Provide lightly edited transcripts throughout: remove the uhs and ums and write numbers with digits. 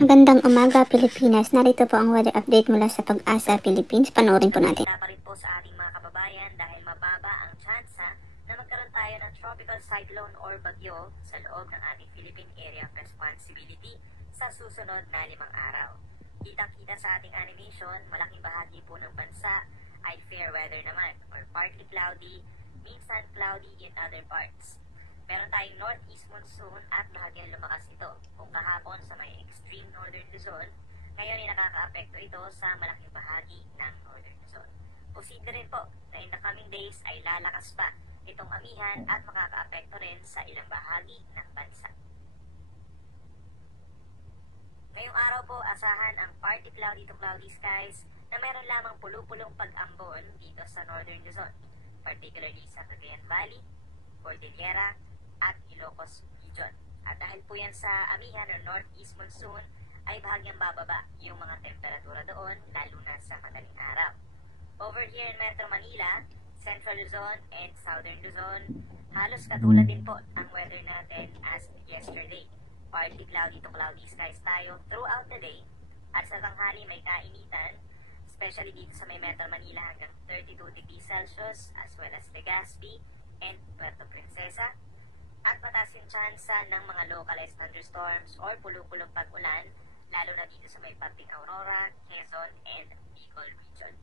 Magandang umaga, Pilipinas. Narito po ang weather update mula sa Pag-asa Philippines. Panoorin po natin. Kita pa rin po sa ating mga kababayan dahil mababa ang tsansa na magkaroon tayo ng tropical cyclone or bagyo sa loob ng ating Philippine Area of Responsibility sa susunod na 5 araw. Kitang-kita sa ating animation, malaking bahagi po ng bansa ay fair weather naman or partly cloudy, minsan cloudy in other parts. Meron tayong northeast monsoon at bahagyang lumakas ito. Kung kahapon sa may extreme northern Luzon, ngayon ay nakakaapekto ito sa malaking bahagi ng northern Luzon. Posible rin po na in the coming days ay lalakas pa itong amihan at makakaapekto rin sa ilang bahagi ng bansa. Ngayong araw po, asahan ang partly cloudy to cloudy skies na meron lamang pulu-pulong pag-ambon dito sa northern Luzon, particularly sa Cagayan Valley, Cordillera, at Ilocos Region. At dahil po yan sa amihan o northeast monsoon, ay bahagyang bababa yung mga temperatura doon, lalo na sa madaling araw. Over here in Metro Manila, Central Luzon and Southern Luzon, halos katulad din po ang weather natin as yesterday. Partly cloudy to cloudy skies tayo throughout the day, at sa tanghali may kainitan, especially dito sa may Metro Manila hanggang 32 degrees Celsius, as well as Legazpi and Puerto Princesa. At mataas yung tsansa ng mga localized thunderstorms or pulu-pulong pag-ulan, lalo na dito sa may parting Aurora, Quezon, and Bicol region.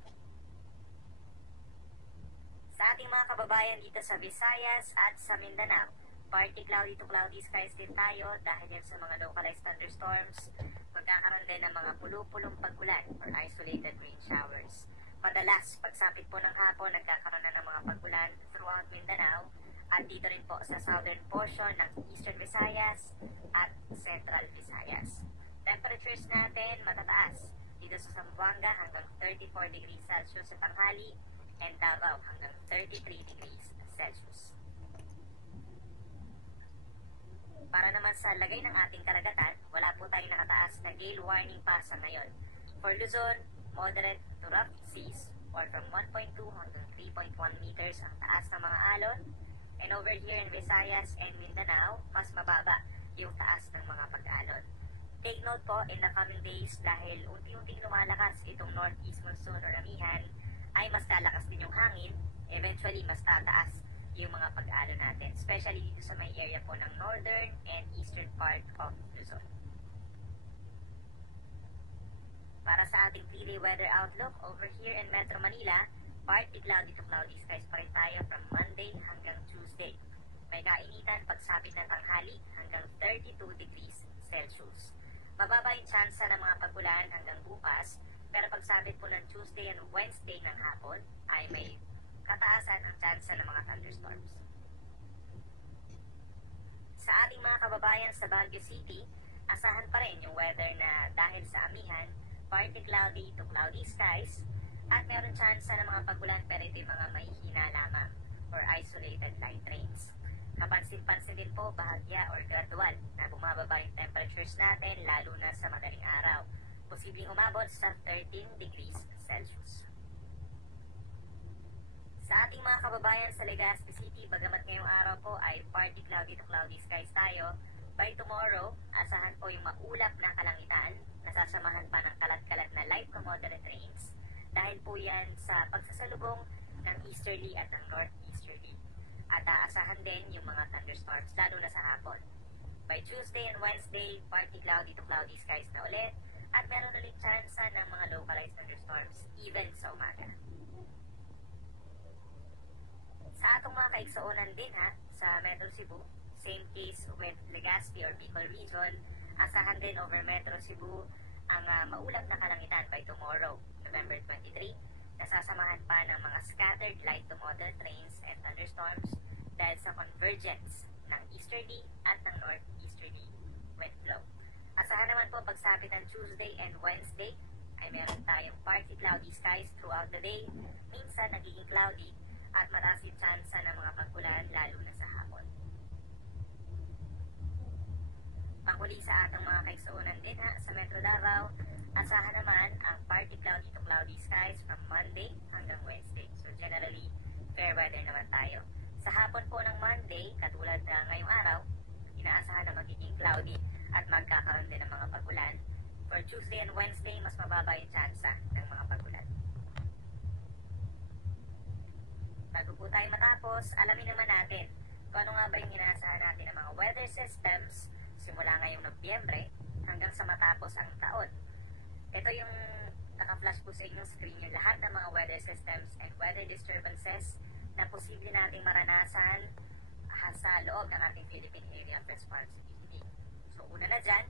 Sa ating mga kababayan dito sa Visayas at sa Mindanao, partly cloudy to cloudy skies din tayo dahil yan sa mga localized thunderstorms. Magkakaroon din ng mga pulu-pulong pag-ulan or isolated rain showers. Madalas, pagsapit po ng hapon, nagkakaroon na ng mga pag-ulan throughout Mindanao, at dito rin po sa southern portion ng Eastern Visayas at Central Visayas. Temperatures natin matataas dito sa Zamboanga hanggang 34 degrees Celsius sa tanghali and Davao hanggang 33 degrees Celsius. Para naman sa lagay ng ating karagatan, wala po tayong nakataas na gale warning pa sa ngayon. For Luzon, moderate to rough seas or from 1.2 hanggang 3.1 meters ang taas ng mga alon. And over here in Visayas and Mindanao, mas mababa yung taas ng mga pag-alon. Take note po in the coming days dahil unti-unting lumalakas itong northeast monsoon or amihan, ay mas lalakas din yung hangin, eventually mas tataas yung mga pag-alon natin, especially dito sa may area po ng northern and eastern part of Luzon. Para sa ating daily weather outlook, over here in Metro Manila, partly cloudy to cloudy skies pa rin tayo from Monday hanggang Tuesday. May kainitan pagsapit ng tanghali hanggang 32 degrees Celsius. Mababa yung tsansa ng mga pag-ulan hanggang bukas, pero pagsapit po ng Tuesday and Wednesday ng hapon ay may kataasan ang tsansa ng mga thunderstorms. Sa ating mga kababayan sa Baguio City, asahan pa rin yung weather na dahil sa amihan, partly cloudy to cloudy skies, at meron tsansa ng mga pag-ulan pero ito yung mga mahihina lamang or isolated light rains. Kapansin-pansin din po bahagya or gradual na bumababa yung temperatures natin lalo na sa madaling araw. Posibleng umabot sa 13 degrees Celsius. Sa ating mga kababayan sa Legazpi City, bagamat ngayong araw po ay partly cloudy to cloudy skies tayo, by tomorrow, asahan po yung maulap na kalangitan, nasasamahan pa ng kalat-kalat na light to moderate rains, dahil po yan sa pagsasalubong ng easterly at ng northeasterly. At aasahan din yung mga thunderstorms, lalo na sa hapon. By Tuesday and Wednesday, partly cloudy to cloudy skies na ulit, at meron ulit tsansa ng mga localized thunderstorms, even sa umaga. Sa atong mga kaiksaunan din sa Metro Cebu, same case with Legazpi or Bicol region, asahan din over Metro Cebu ang maulap na kalangitan by tomorrow, November 23, nasasamahan pa ng mga scattered light to moderate rains and thunderstorms dahil sa convergence ng easterly at ng northeasterly wind flow. Asahan naman po pagsapit ng Tuesday and Wednesday ay meron tayong partly cloudy skies throughout the day, minsan nagiging cloudy at mataas yung tsansa ng mga pag-ulan lalo na sa hapon. Panghuli sa atong mga kaiksaunan din sa Metro Davao, asahan naman ang partly cloudy to cloudy skies from Monday hanggang Wednesday. So generally, fair weather naman tayo. Sa hapon po ng Monday, katulad ngayong araw, inaasahan na magiging cloudy at magkakaroon din ng mga pag-ulan. For Tuesday and Wednesday, mas mababa yung tsansa ng mga pagulan. Bago po tayo matapos, alamin naman natin kung ano nga ba yung inaasahan natin ng mga weather systems simula ngayong Nobyembre hanggang sa matapos ang taon. Ito yung naka-flash po sa inyong screen yung lahat ng mga weather systems and weather disturbances na posible nating maranasan sa loob ng ating Philippine Area of Responsibility. So una na dyan,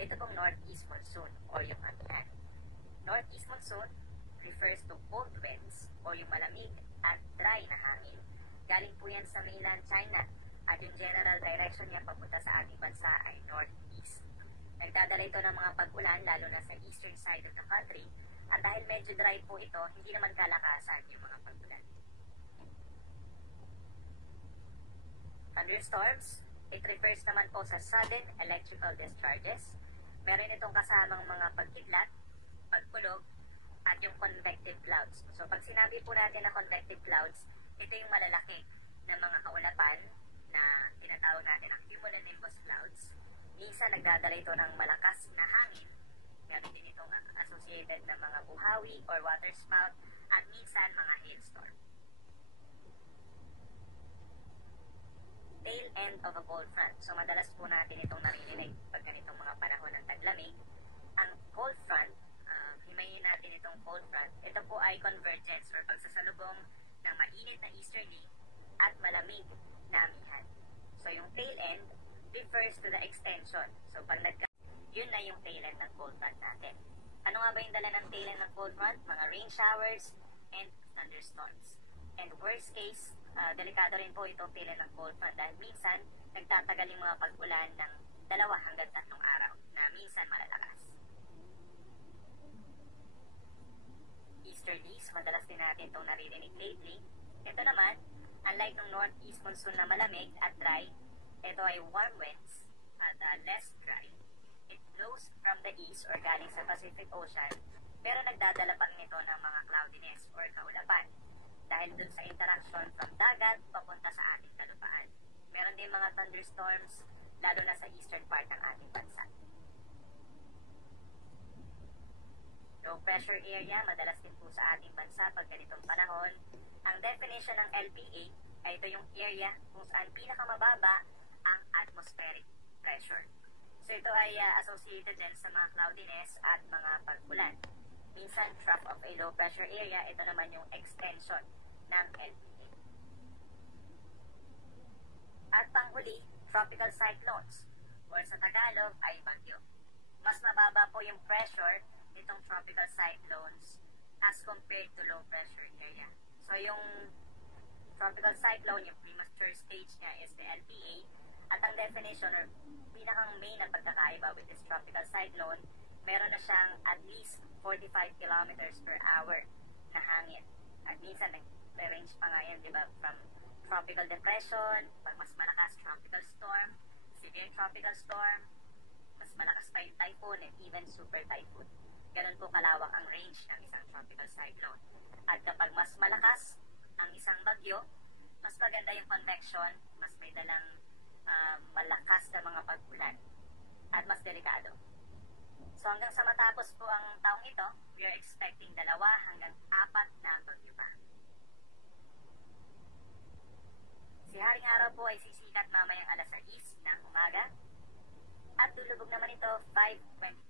ito pong Northeast Monsoon o yung amihan. Northeast Monsoon refers to cold winds o yung malamig at dry na hangin. Galing po yan sa mainland China at yung general direction niya papunta sa ating bansa ay northeast. Nagdadala ito ng mga pag-ulan lalo na sa eastern side of the country at dahil medyo dry po ito, hindi naman kalakasan yung mga pag-ulan. Thunderstorms, it refers naman po sa sudden electrical discharges. Meron itong kasamang mga pagkidlat, pagkulog, at yung convective clouds. So pag sinabi po natin na convective clouds, ito yung malalaki na mga kaulapan na tinatawag natin ang cumulonimbus clouds. Minsan nagdadala ito ng malakas na hangin. Meron din itong associated na mga buhawi or water spout at minsan mga hailstorm. Tail end of a cold front. So madalas po natin itong naririnig pag ganitong mga panahon ng taglamig. Ang cold front, himayin natin itong cold front. Ito po ay convergence or pagsasalubong ng mainit na easterly at malamig na amihan. So yung tail end refers to the extension. So pag yun na yung tail end ng cold front natin. Ano nga ba yung dala ng tail end ng cold front? Mga rain showers and thunderstorms. And worst case, delikado rin po itong tail end ng cold front dahil minsan nagtatagal yung mga pag-ulan ng 2 hanggang 3 araw na minsan malalakas. Easterlies, madalas din natin itong naririnig lately. Ito naman, unlike ng northeast monsoon na malamig at dry, ito ay warm winds at less dry. It blows from the east or galing sa Pacific Ocean, pero nagdadala pa rin ito ng mga cloudiness or kaulapan dahil dun sa interaction from dagat papunta sa ating kalupaan. Meron din mga thunderstorms lalo na sa eastern part ng ating bansa. Low pressure area, madalas din po sa ating bansa pag ganitong panahon. Ang definition ng LPA ay ito yung area kung saan pinakamababa ang atmospheric pressure. So ito ay associated din sa mga cloudiness at mga pag-ulan. Minsan, trough of a low pressure area, ito naman yung extension ng LPA. At panghuli, tropical cyclones or sa Tagalog ay bagyo. Mas mababa po yung pressure nitong tropical cyclones as compared to low pressure area. So yung tropical cyclone, yung premature stage niya is the LPA at ang definition or pinakang main na pagkakaiba with this tropical cyclone, meron na siyang at least 45 kilometers per hour na hangin. At minsan nag-range pa nga yan, di ba, from tropical depression, pag mas malakas tropical storm, severe tropical storm, mas malakas pa yung typhoon and even super typhoon. Ganun po kalawak ang range ng isang tropical cyclone. At kapag mas malakas ang isang bagyo, mas maganda yung convection, mas may dalang malakas na mga pag-ulan at mas delikado. So hanggang sa matapos po ang taong ito, we are expecting 2 hanggang 4 na bagyo pa. Si Haring Araw po ay sisikat mamayang alas 6 ng umaga at lulubog naman ito 5:20